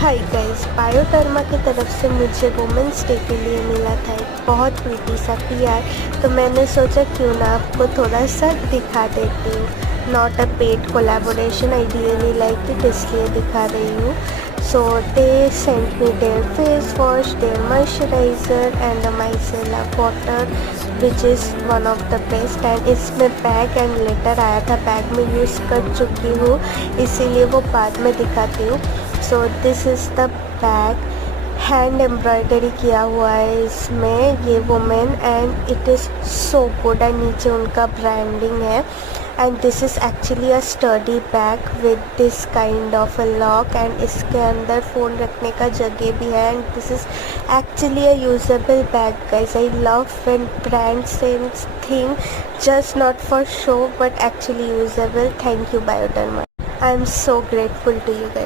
Hi guys, Bioderma की तरफ से मुझे वुमेंस डे के लिए मिला था एक बहुत प्रीटी सा पीआर। तो मैंने सोचा क्यों ना आपको थोड़ा सा दिखा देती हूँ। Not a paid collaboration, I really like it, इसलिए दिखा रही हूँ। सो they sent me their face wash, there moisturiser and the micellar water which is one of the best. And इसमें बैग एंड लेटर आया था, बैग में use कर चुकी हूँ इसीलिए वो बाद में दिखाती हूँ। So this is the bag, hand embroidery किया हुआ है इसमें ये women, and it is so good. And नीचे उनका ब्रांडिंग है। And this is actually a study bag with this kind of a lock, and इसके अंदर फ़ोन रखने का जगह भी है। And this is actually a usable bag guys. I love when brand sales thing just not for show but actually usable. Thank you Bioderma. I am so grateful to you guys.